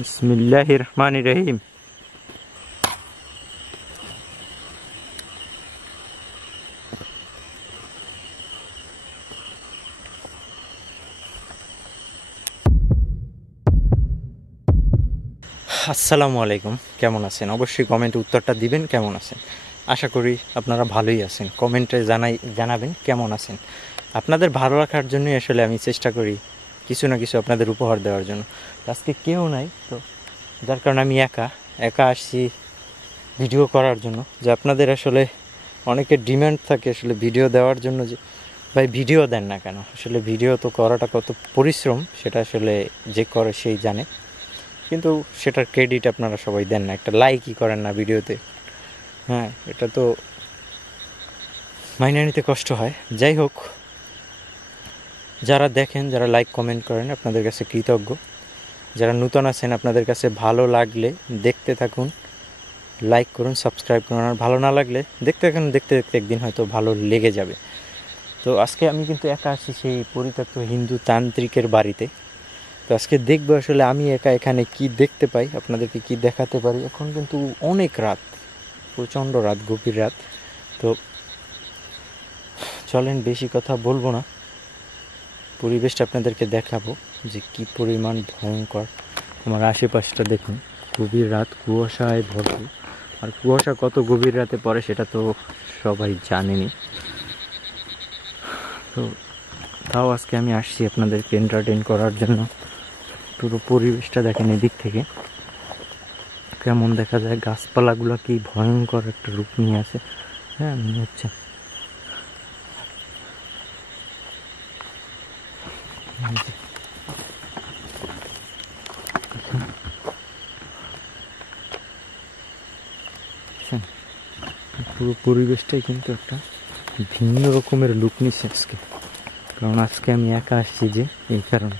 বিসমিল্লাহির রহমানির রহিম। আসসালামু আলাইকুম, কেমন আছেন? অবশ্যই কমেন্টে উত্তরটা দিবেন কেমন আছেন। আশা করি আপনারা ভালোই আছেন। কমেন্টে জানাবেন কেমন আছেন। আপনাদের ভালো রাখার জন্যই আসলে আমি চেষ্টা করি কিছু না কিছু আপনাদের উপহার দেওয়ার জন্য। আজকে কেউ নাই, তো যার কারণে আমি একা আসছি ভিডিও করার জন্য। যে আপনাদের আসলে অনেকের ডিমান্ড থাকে আসলে ভিডিও দেওয়ার জন্য, যে ভাই ভিডিও দেন না কেন। আসলে ভিডিও তো করাটা কত পরিশ্রম সেটা আসলে যে করে সেই জানে, কিন্তু সেটার ক্রেডিট আপনারা সবাই দেন না, একটা লাইকই করেন না ভিডিওতে। হ্যাঁ, এটা তো মাইনে নিতে কষ্ট হয়। যাই হোক, যারা দেখেন, যারা লাইক কমেন্ট করেন, আপনাদের কাছে কৃতজ্ঞ। যারা নূতন আছেন, আপনাদের কাছে ভালো লাগলে দেখতে থাকুন, লাইক করুন, সাবস্ক্রাইব করুন। আর ভালো না লাগলে দেখতে দেখতে একদিন হয়তো ভালো লেগে যাবে। তো আজকে আমি কিন্তু একা আছি সেই পরিত্যক্ত হিন্দু তান্ত্রিকের বাড়িতে। তো আজকে দেখবো আসলে আমি একা এখানে কি দেখতে পাই, আপনাদেরকে কি দেখাতে পারি। এখন কিন্তু অনেক রাত, প্রচণ্ড রাত, গভীর রাত। তো চলেন, বেশি কথা বলবো না, পরিবেশটা আপনাদেরকে দেখাবো যে কি পরিমাণ ভয়ঙ্কর। আমার আশেপাশটা দেখুন, গভীর রাত, কুয়াশায় ভরপুর। আর কুয়াশা কত গভীর রাতে পড়ে সেটা তো সবাই জানেনি। তো তাও আজকে আমি আসছি আপনাদেরকে এন্টারটেইন করার জন্য। পুরো পরিবেশটা দেখেন এদিক থেকে কেমন দেখা যায়। গাছপালাগুলো কি ভয়ঙ্কর একটা রূপ নিয়ে আছে। হ্যাঁ, মনে হচ্ছে পুরো পরিবেশটাই কিন্তু একটা ভিন্ন রকমের লুক নিচ্ছে আজকে। কারণ আজকে আমি একা আসছি যে, এই কারণে।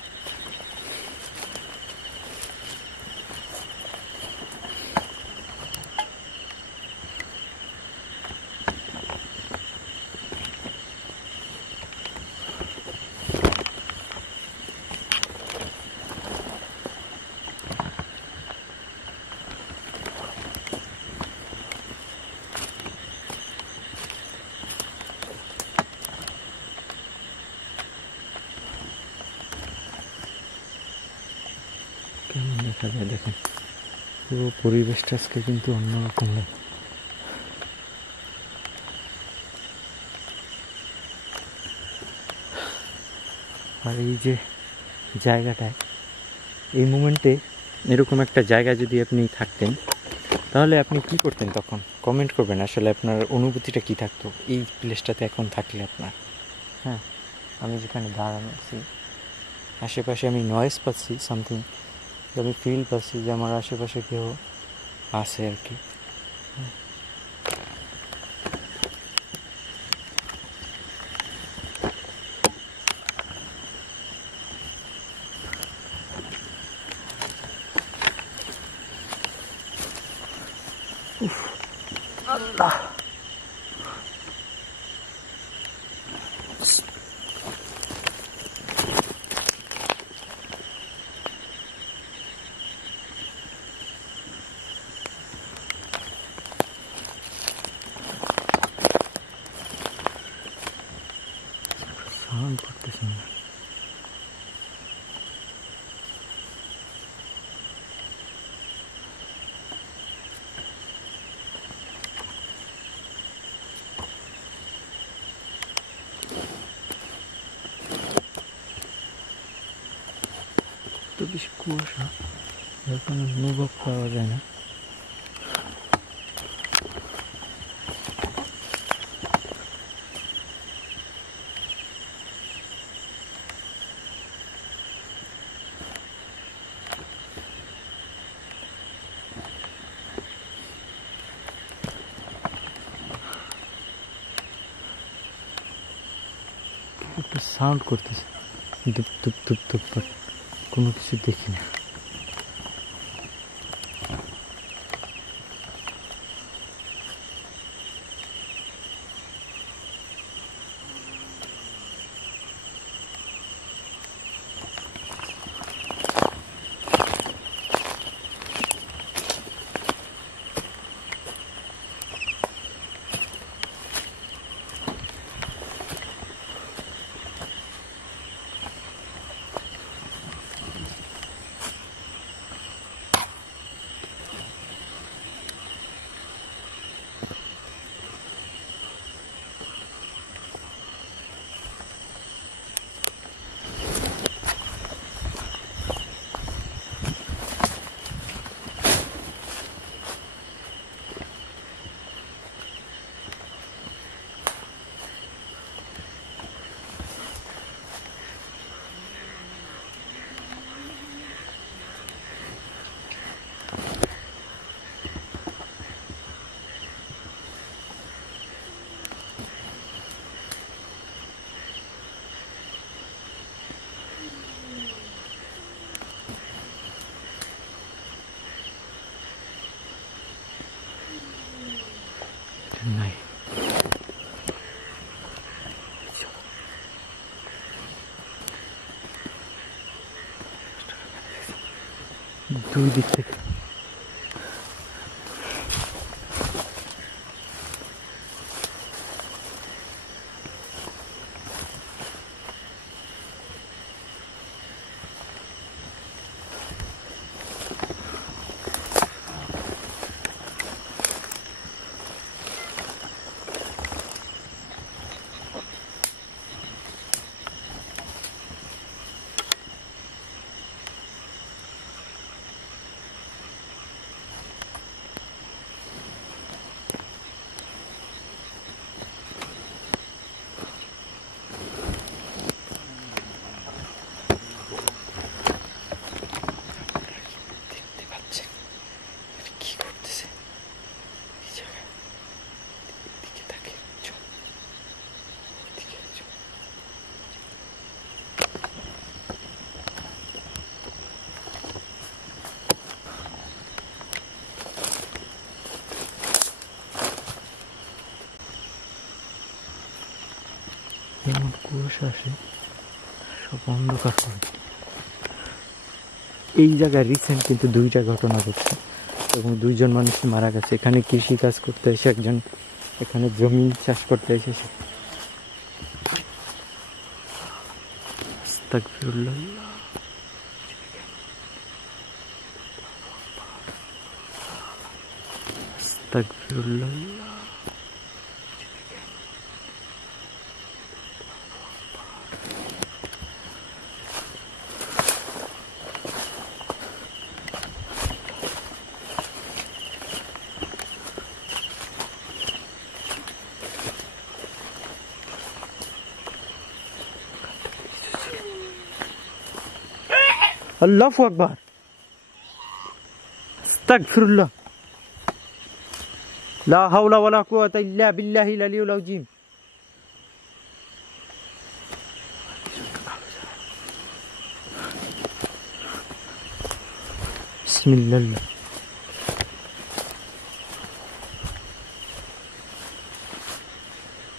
কেমন দেখা যায় দেখেন, পুরো পরিবেশটা আজকে কিন্তু অন্যরকম লাগে। আর এই যে জায়গাটায়, এই মোমেন্টে এরকম একটা জায়গা যদি আপনি থাকতেন, তাহলে আপনি কি করতেন তখন? কমেন্ট করবেন আসলে আপনার অনুভূতিটা কি থাকতো এই প্লেসটাতে এখন থাকলে আপনার। হ্যাঁ, আমি যেখানে দাঁড়ানো আছি, আশেপাশে আমি নয়েজ পাচ্ছি, সামথিং আমি ফিল পাচ্ছি যে আমার আশেপাশে কেউ আছে আর কি। আল্লাহ, সাউন্ড করতেছে না। তো বেশি কুয়াশা, এখন অনুভব করা যায় না। একটা সাউন্ড করতেছে, ধুপ ধুপ ধুপ ধুপ, বাট কোনো কিছু দেখি না। নাই। দুই দিক থেকে যেমন কুয়াশা আসে, সব অন্ধকার হয়। এই জায়গায় রিসেন্ট কিন্তু দুইটা ঘটনা ঘটছে এবং দুইজন মানুষ মারা গেছে। এখানে কৃষি কাজ করতে এসে একজন এখানে জমি চাষ করতে এসেছে। আস্তাগফিরুল্লাহ। আস্তাগফিরুল্লাহ। আল্লাহু আকবার। আস্তাগফিরুল্লাহ। লা হাওলা ওয়ালা কুওয়াতা ইল্লা বিল্লাহিল আলিয়্যিল আযীম। বিসমিল্লাহ।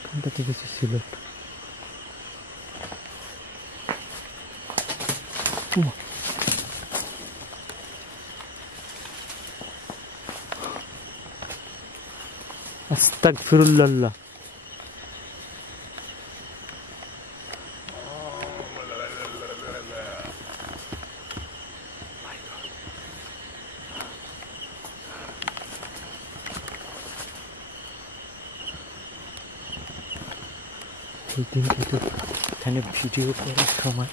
কোনটা থেকে ছিল? আস্তাগফিরুল্লাহ। এই দিন কিন্তু এখানে ভিডিও করার সময়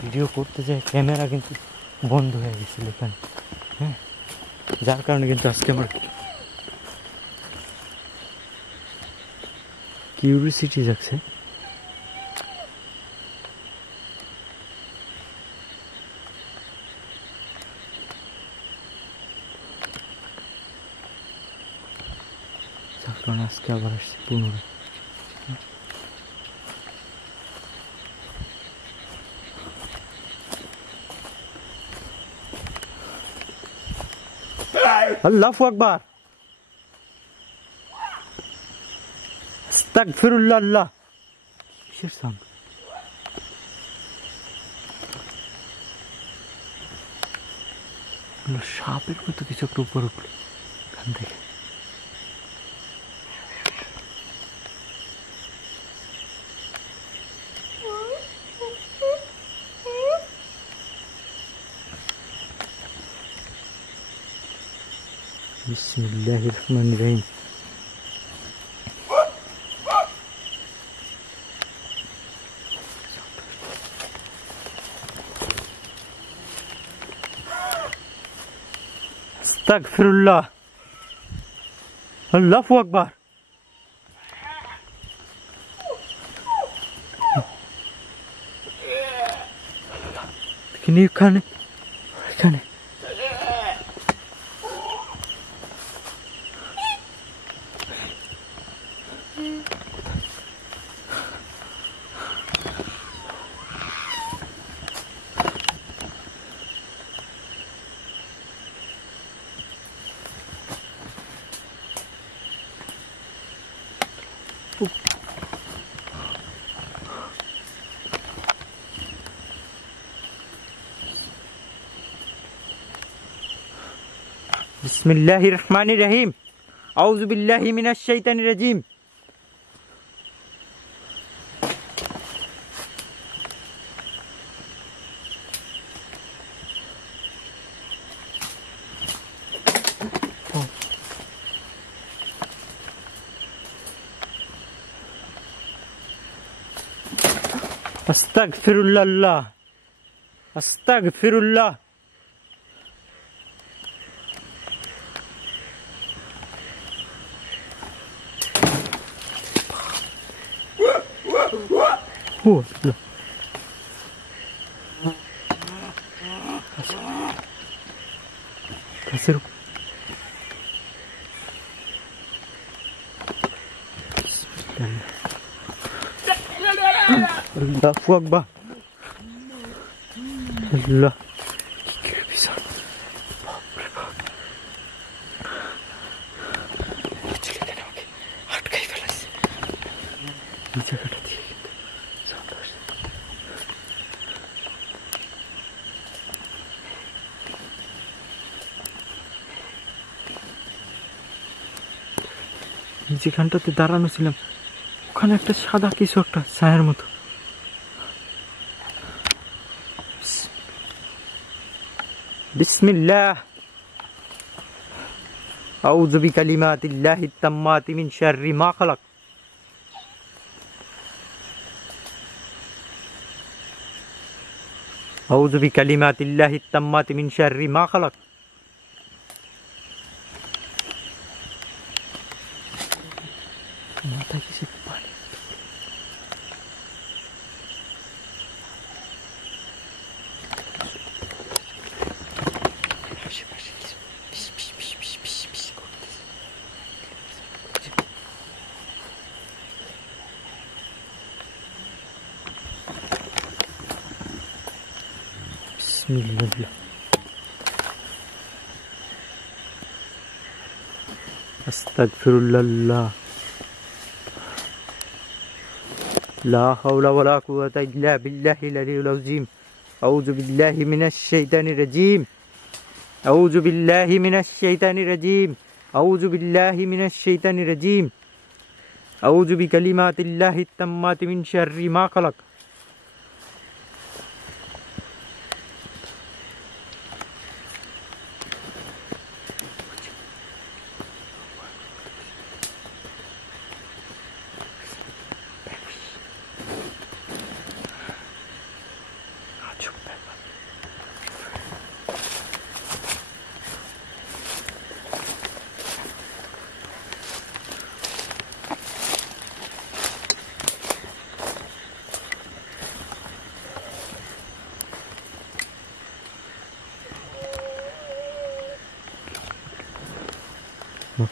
ভিডিও করতে যায় ক্যামেরা কিন্তু বন্ধ হয়ে গেছিল এখানে, হ্যাঁ, যার কারণে কিন্তু আজকে আমার কিউরিওসিটি যাচ্ছে। যার কারণে আজকে আবার আসছে পুনরায়। আল্লাহু আকবার। আস্তাগফিরুল্লাহ। কিসের সাউন্ড? সাপের মতো কিছু একটা উপর উঠলো এখান থেকে। বিসমিল্লাহির রহমানির রহিম। আস্তাগফিরুল্লাহ। আল্লাহু আকবার। এখানে এখানে बिस्मिल्लाहिर रहमानिर रहीम औज़ु बिल्लाहि मिनश शैतानिर रजीम। अस्तगफिरुल्लाह अस्तगफिरुल्लाह। कैसे रुक अल्लाहु अकबर अल्लाह যেখানটাতে দাঁড়ানো ছিলাম ওখানে একটা সাদা কিছু একটা ছায়ার মতো। বিসমিল্লাহ আউযু বিকালিমাতিল্লাহিত তাম্মাতি মিন শাররি মা খালাক। আউযু বিকালিমাতিল্লাহিত তাম্মাতি মিন শাররি মা খালাক। মাথায় কিছু পানি বিসমিল্লাহ আস্তাগফিরুল্লাহ লা হাওলা ওয়ালা কুওয়াতা ইল্লা বিল্লাহিল আলিয়্যিল আযীম। আউযু বিল্লাহি মিনাশ শাইতানির রাজীম আউযু বিল্লাহি মিনাশ শাইতানির রাজীম আউযু বিল্লাহি মিনাশ শাইতানির রাজীম আউযু বিকালিমাতিল্লাহিত তাম্মাতি মিন শাররি মা খালাক।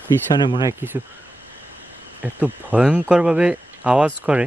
পিছনে মনে হয় কিছু এত ভয়ঙ্কর ভাবে আওয়াজ করে।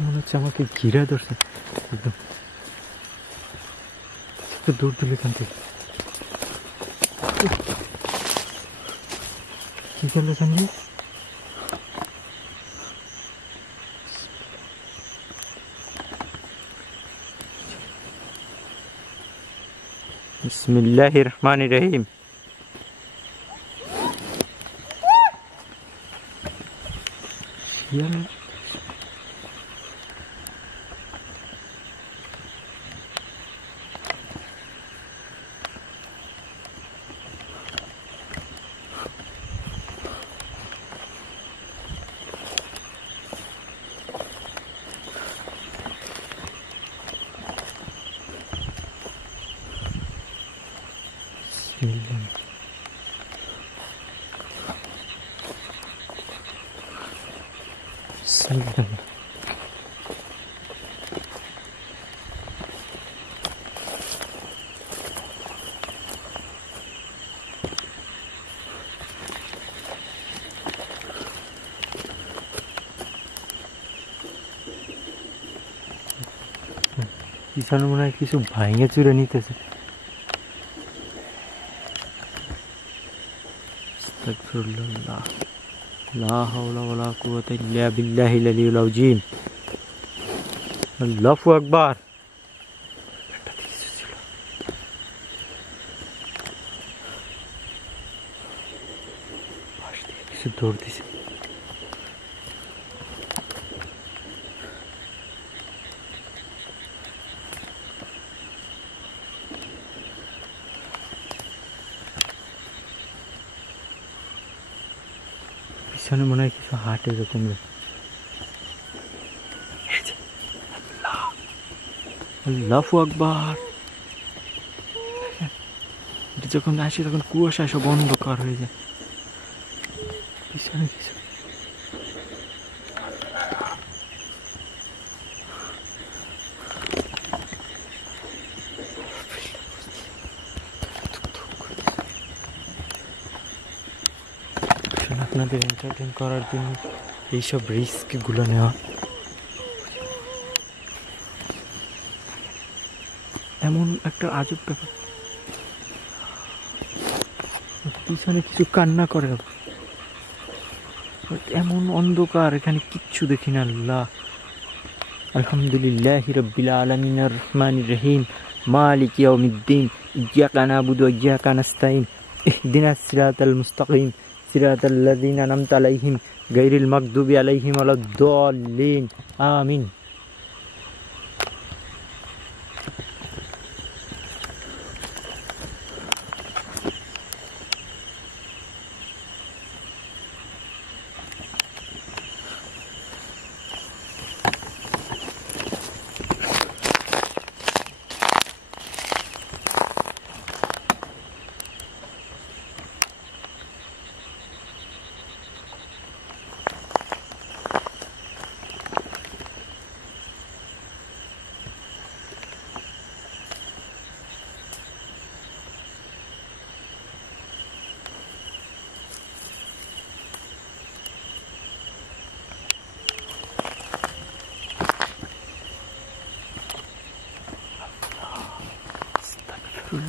মনে হচ্ছে আমাকে ঘিরে ধরছে একদম। একটু দূর দিল এখান থেকে কি গেল জানি। বিসমিল্লাহির রহমানির রহিম। শিয়াল বিসমিল্লাহ। বিসমিল্লাহ। পিছনে মনে হয় কিছু ভাঙে চুরে নিতেছে। আস্তাগফিরুল্লাহ, লা হাওলা ওয়ালা কুওয়াতা ইল্লা বিল্লাহিল আলিয়্যিল আযীম। আল্লাহু আকবার। কিছু দৌড় দিছে। পিছনে মনে হয় কিছু হাটে এরকম। আল্লাহু আকবার। যখন আসে তখন কুয়াশা সব অন্ধকার হয়ে যায়। পিছনে কিছু আপনাদের এন্টারটেইন করার জন্য এইসব রিস্কগুলো নেওয়া। এমন একটা আজব ব্যাপার, পিছনে কিছু কান্না করে, এমন অন্ধকার, এখানে কিচ্ছু দেখি না। আল্লাহ, আলহামদুলিল্লাহি রাব্বিল আলামিন আর রহমানির রহিম মালিকি ইয়াউমিদ্দিন ইয়্যাকা না'বুদু ওয়া ইয়্যাকা নাস্তাঈন ইহদিনাস সিরাতাল মুস্তাকিম সিরাতাল লাযীনা আন'আমতা আলাইহিম গায়রিল মাগদুবি আলাইহিম ওয়ালাদ-দাল্লিন আমিন।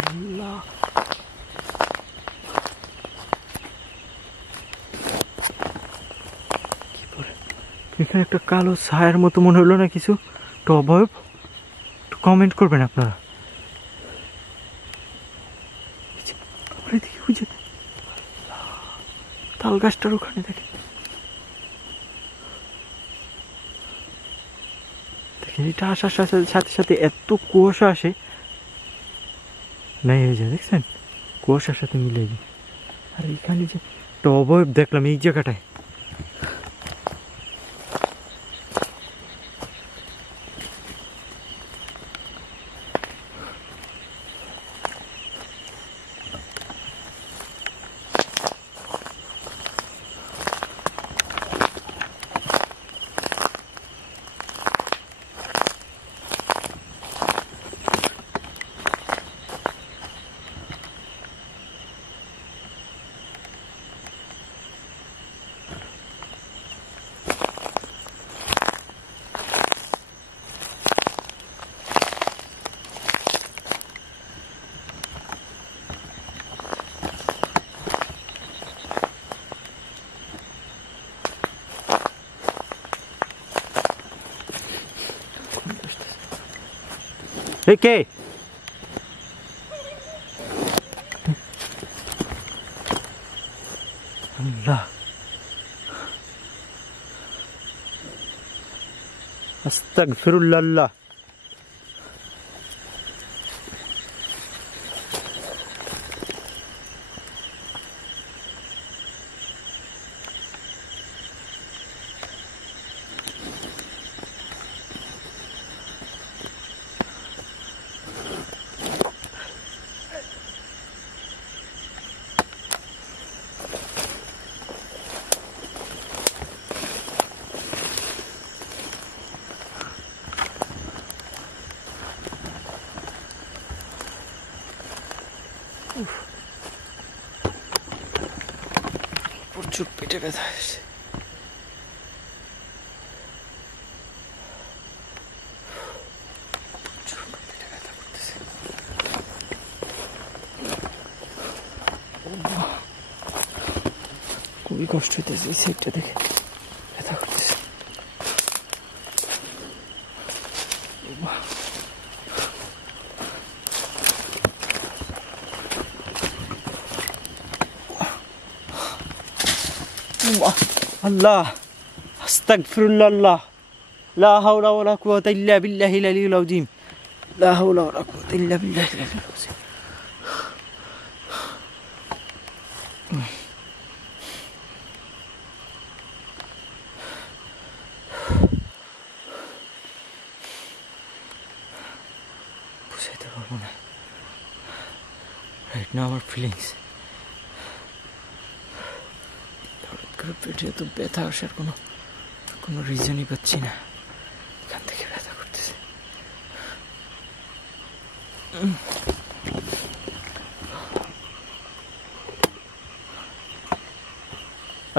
আল্লাহ, এখানে একটা কালো ছায়ার মতো মনে হলো না কিছু? তো অবয়ব কমেন্ট করবেন আপনারা। দেখি বুঝে তাল গাছটার ওখানে দেখেন, দেখেন এটা আসার সাথে সাথে এত কুয়াশা আসে, নাই হয়ে যায়, দেখছেন কুয়াশার সাথে মিলে যায়। আর এখানে যে একটা অবয়ব দেখলাম এই জায়গাটায়, কে আল্লাহ, আস্তাগফিরুল্লাহ। পেটে ব্যথা হয়েছে। খুবই কষ্ট হইতেছে, এই সাইডটা দেখে ব্যথা করতেছে। আল্লাহ, আস্তাগফিরুল্লাহ, লা হাওলা ওয়ালা কুওয়াতা ইল্লা বিল্লাহিল আলিয়্যিল আযীম, লা হাওলা ওয়ালা কুওয়াতা ইল্লা বিল্লাহিল আলিয়্যিল আযীম। বুঝাইতে পারবো না রাইট নাও আমার ফিলিংস। পেটে এত ব্যথা আসার কোনো রিজনই পাচ্ছি না, এখান থেকে ব্যথা করতেছে।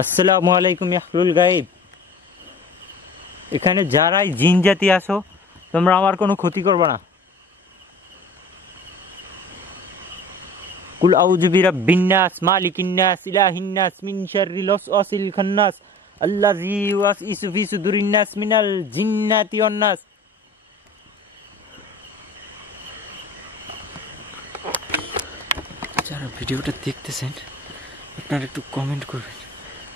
আসসালামু আলাইকুম ইয়াহলুল গায়েব। এখানে যারাই জিন জাতি আসো, তোমরা আমার কোনো ক্ষতি করবে না। কুল আউযু বিরাব্বিন নাস, মালিকিন নাস, ইলাহিন নাস, মিন শাররিল ওয়াসওয়াসিল খান্নাস, আল্লাযী ইউওয়াসউিসু ফি সুদুরিন নাস মিনাল জিন্নাতি ওয়ান নাস। যারা ভিডিওটা দেখতেছেন আপনারা একটু কমেন্ট করবেন।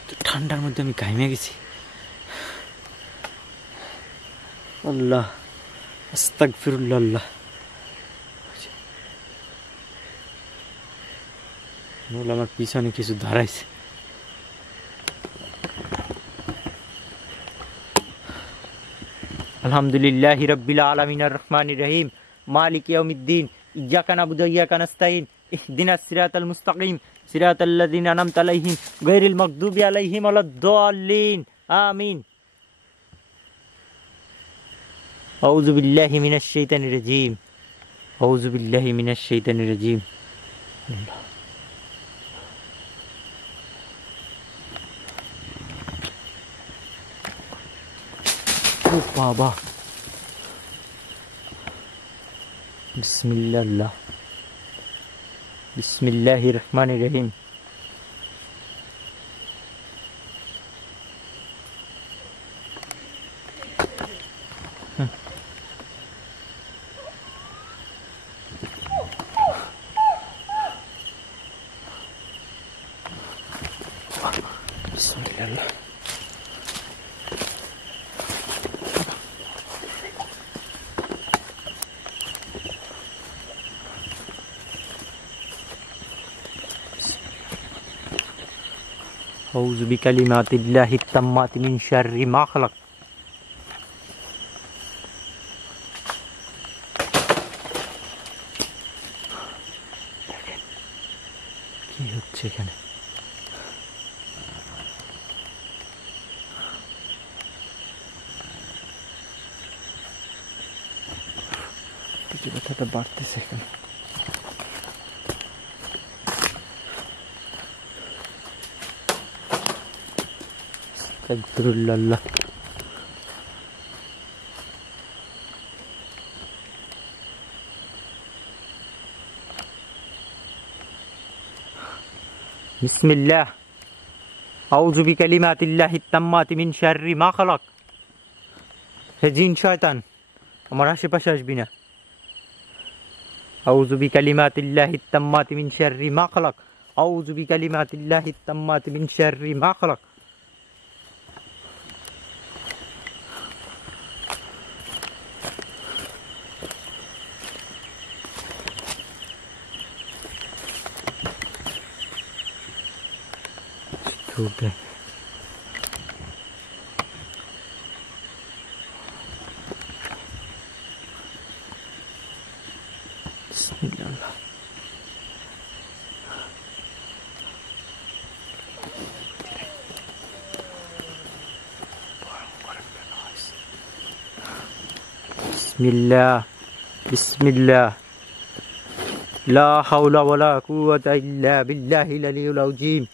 তো ঠান্ডার মধ্যে আমি ঘামে গেছি। আল্লাহ, আস্তাগফিরুল্লাহ। আমার পিছনে কিছু দাঁড়াইছে। আলহামদুলিল্লাহি রাব্বিল আলামিনির রহমানির রহিম, মালিকি ইয়াউমিদ্দিন, ইয়্যাকা না'বুদু ওয়া ইয়্যাকা নাস্তাঈন, ইহদিনাস সিরাতাল মুস্তাকিম, সিরাতাল্লাযীনা আন'আমতা আলাইহিম গায়রিল মাগদুবি আলাইহিম ওয়ালাদ-দাল্লিন, আমিন। আউযু বিল্লাহি মিনাশ শাইতানির রাজীম, আউযু বিল্লাহি মিনাশ শাইতানির রাজীম। আল্লাহ, ও বাবা, বিসমিল্লাহ, বিসমিল্লাহির রহমানির রহিম। বিসমিল্লাহ। আউযু বিকালিমাতিল্লাহিত তাম্মাতি মিন শাররি মা খালাক। কি হচ্ছে এখানে? ব্যথাটা বাড়তেছে এখানে। আস্তাগফিরুল্লাহ। বিসমিল্লাহ, আউযু বিকালিমাতিল্লাহিত তাম্মাতি মিন শাররি মা খালাক। হে জিন শয়তান, আমার আশেপাশে আসবি না। আউযু বিকালিমাতিল্লাহিত তাম্মাতি মিন শাররি মা খালাক, আউযু বিকালিমাতিল্লাহিত তাম্মাতি মিন শাররি মা খালাক। Okay. Bismillah. Bismillah. Bismillah. La hawla wa la quwwata illa billahil aliyyil azim.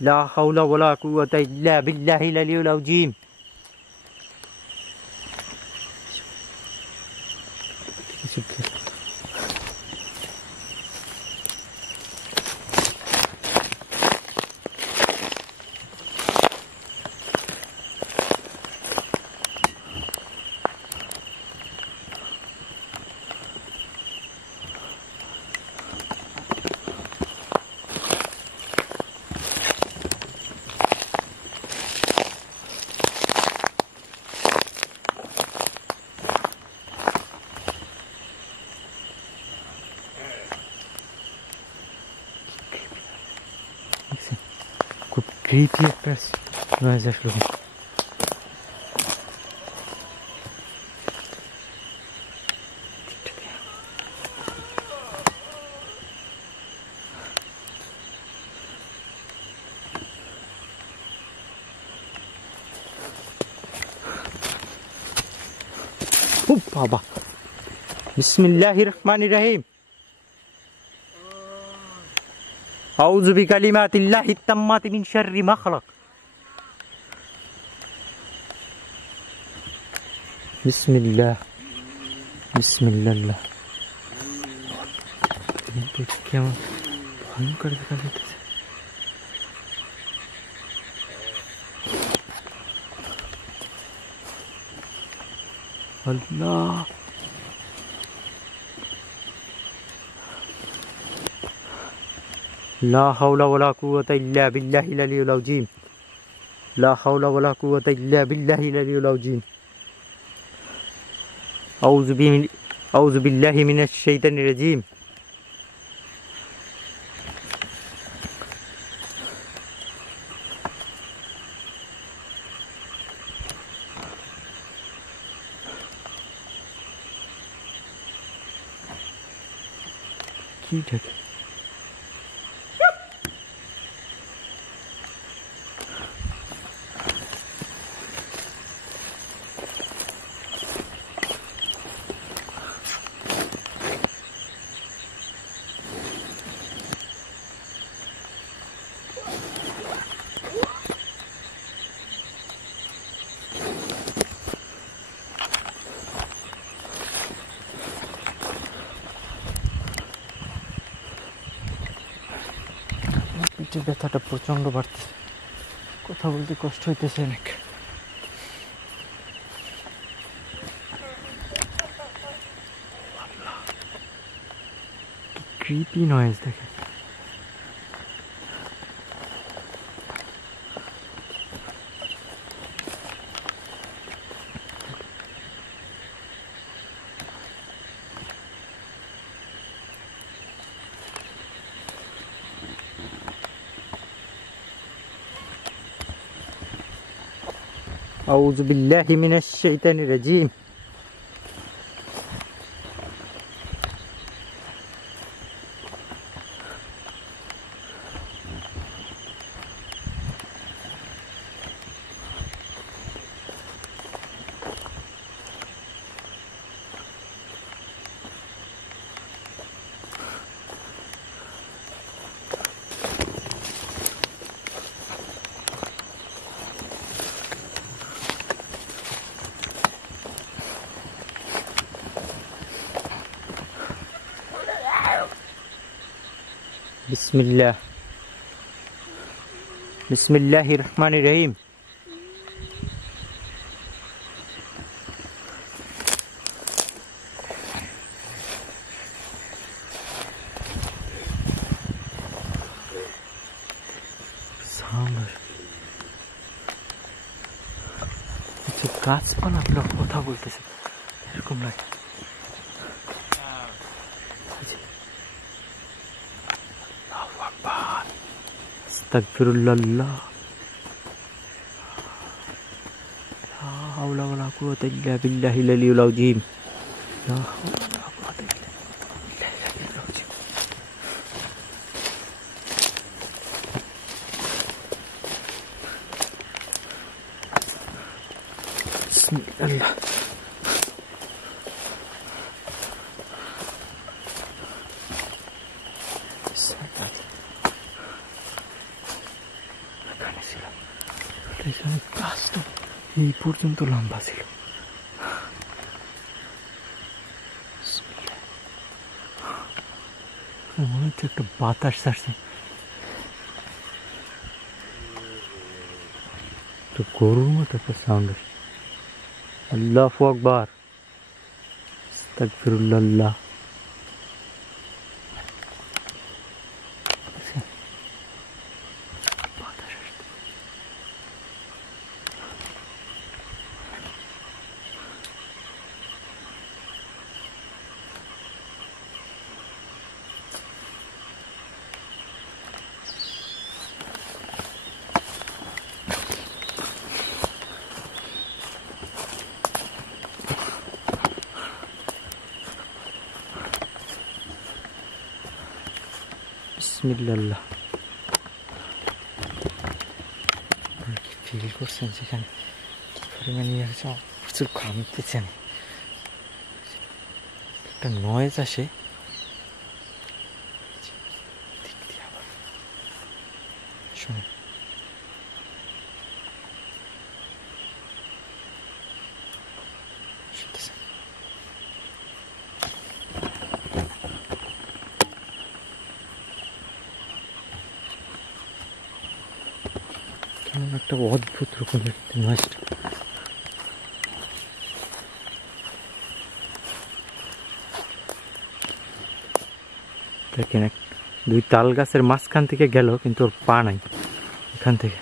لا حول ولا قوة إلا بالله العلي العظيم. খুব ক্রিপি একটা নয়েজ আসলো। ও বাবা, বিসমিল্লাহির রহমানির রহিম। আউযু বিকালিমাতিল্লাহিত তাম্মাতি মিন শাররি মা খালাক। বিসমিল্লাহ বিসমিল্লাহ। কেমন ভয়ঙ্কর বিকাল হইতেছে। আল্লাহ, لا حول ولا قوة إلا بالله العلي العظيم. لا حول ولا قوة إلا بالله العلي العظيم. أعوذ بالله من الشيطان الرجيم. কি থাকে? পিঠের ব্যথাটা প্রচন্ড বাড়তেছে, কথা বলতে কষ্ট হইতেছে অনেক। ক্রিপি নয়েজ দেখে। أعوذ بالله من الشيطان الرجيم. बिस्मिल्लाह बिस्मिल्लाहिर रहमानिर रहीम। গাছপালা আপনার কথা বলতেছে এরকম লাগে। আস্তাগফিরুল্লাহ, লা হাওলা ওয়ালা কুওয়াতা ইল্লা বিল্লাহিল আলিয়্যিল আযীম। লা হাওলা ওয়ালা কুওয়াতা ইল্লা বিল্লাহিল আলিয়্যিল আযীম। বিসমিল্লাহ। এই পর্যন্ত লম্বা ছিল। মনে হচ্ছে একটা বাতাস ছাড়ছে, তো গরুর মতো একটা সাউন্ড আসছে। আল্লাহু আকবার, আস্তাগফিরুল্লাহ। বিসমিল্লাহ। কি ফিল করছেন সেখানে কি পরিমাণে প্রচুর ঘামতেছেন, একটা নয়েজ আসে। শুনুন, শুনতেছেন? কেমন একটা অদ্ভুত রকমের নয়েজটা। দেখেন, দুই তাল গাছের মাঝখান থেকে গেল, কিন্তু ওর পা নাই এখান থেকে।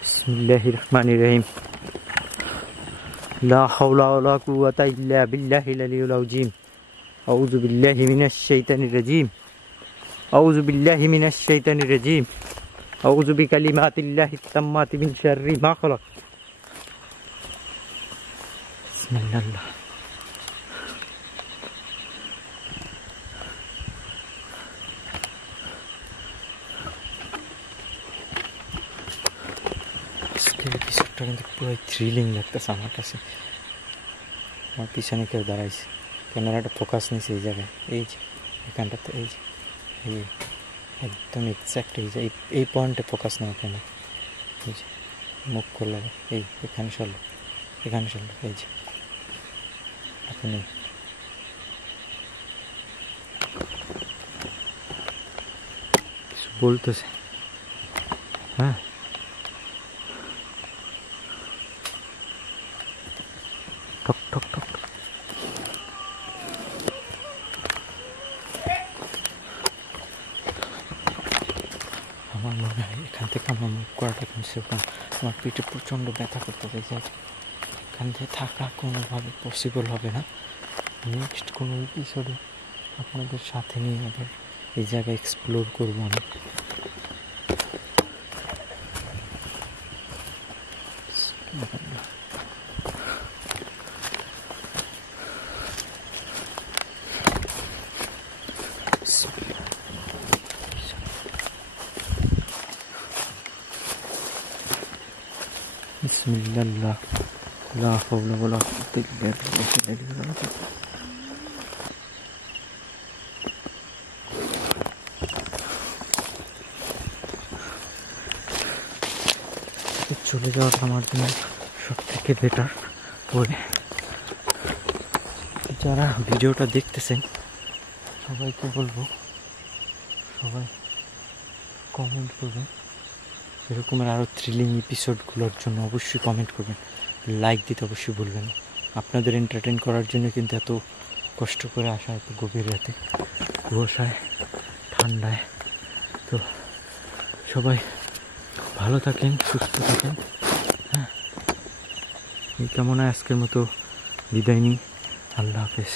বিসমিল্লাহির রহমানির রহিম। লা হাওলা ওয়ালা কুওয়াতা ইল্লা বিল্লাহিল আলিয়্যিল আযীম। আউযু বিল্লাহি মিনাশ শাইতানির রাজীম। আউযু বিল্লাহি মিনাশ শাইতানির রাজীম। আউযু বিকালিমাতিল্লাহিত তাম্মাতি মিন শাররি মা খালাক। বিসমিল্লাহ। আজকের এপিসোডটা কিন্তু পুরো থ্রিলিং লাগতেছে আমার কাছে। আমার পিছনে কেউ দাঁড়াইছে, ক্যামেরাটা ফোকাস নিয়েছে এই জায়গায়, এই যে এখানটাতে, এই যে এই একদম এক্স্যাক্ট এই যে এই পয়েন্টে ফোকাস নেওয়া কেন, এই যে মুখ করলো, এই এখানে সরলো, এখানে সরলো, এই যে এখন কিছু বলতেছে। হ্যাঁ, ঠক ঠক ঠক। আমার মনে হয় এখান থেকে আমার মুখ করাটা কমছে, আমার পিঠে প্রচণ্ড ব্যথা করতে চাইছে। এখান থেকে থাকা কোনোভাবে পসিবল হবে না। নেক্সট কোনো এপিসোডে আপনাদের সাথে নিয়ে আবার এই জায়গায় এক্সপ্লোর করবো আমি। বিসমিল্লাহ। লা হাওলা ওয়ালা কুওয়াতা ইল্লা বিল্লাহিল আলিয়্যিল আযীম। চলে যাওয়াটা আমার জন্য সব থেকে বেটার বলে। যারা ভিডিওটা দেখতেছেন সবাইকে বলবো, সবাই কমেন্ট করবেন এরকমের আরও থ্রিলিং এপিসোডগুলোর জন্য। অবশ্যই কমেন্ট করবেন, লাইক দিতে অবশ্যই ভুলবেন না। আপনাদের এন্টারটেইন করার জন্য কিন্তু এত কষ্ট করে আসা, এত গভীর রাতে, কুয়াশায়, ঠান্ডায়। তো সবাই ভালো থাকেন, সুস্থ থাকেন। হ্যাঁ, এই কামনায় আজকের মতো বিদায় নিই। আল্লাহ হাফেজ।